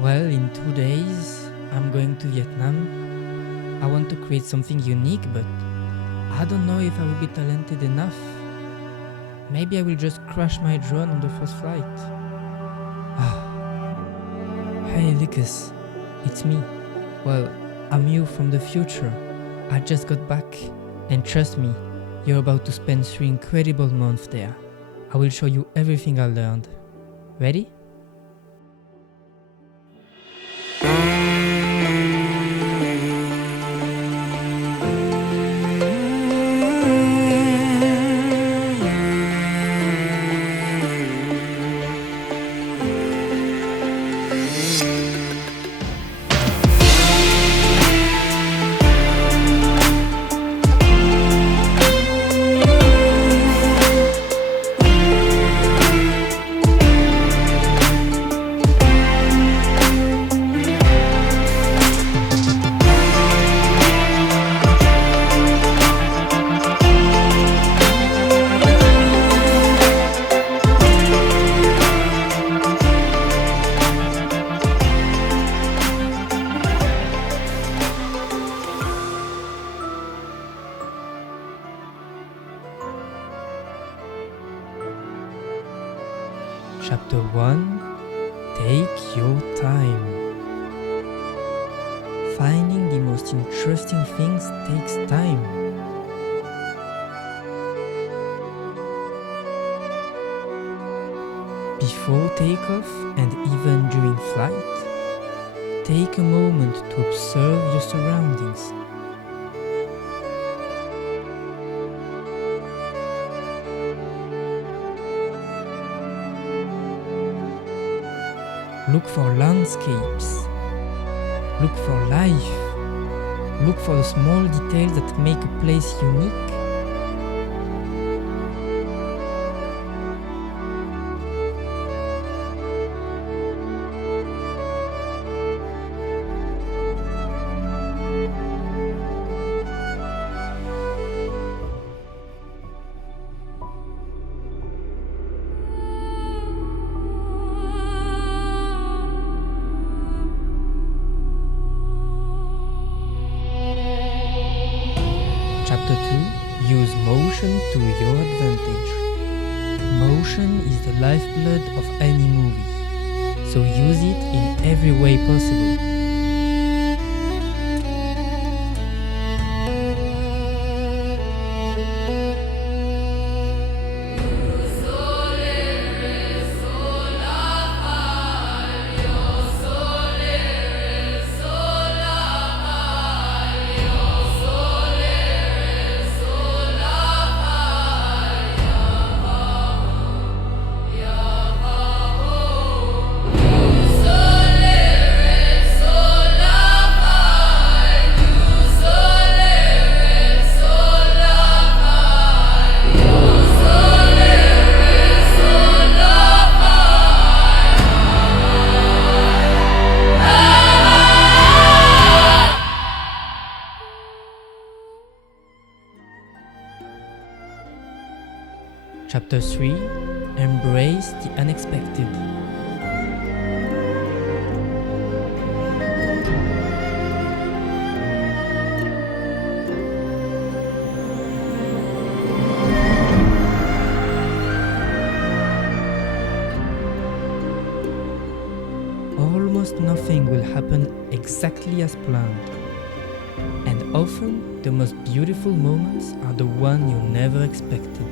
Well, in 2 days, I'm going to Vietnam. I want to create something unique, but I don't know if I will be talented enough. Maybe I will just crash my drone on the first flight. Hey Lucas, it's me. Well, I'm you from the future. I just got back, and trust me, you're about to spend 3 incredible months there. I will show you everything I learned. Ready? Chapter 1. Take your time. Finding the most interesting things takes time. Before takeoff and even during flight, take a moment to observe your surroundings. Look for landscapes. Look for life. Look for the small details that make a place unique. Chapter 2. Use motion to your advantage. Motion is the lifeblood of any movie, so use it in every way possible. Chapter 3. Embrace the unexpected. Almost nothing will happen exactly as planned. And often, the most beautiful moments are the ones you never expected.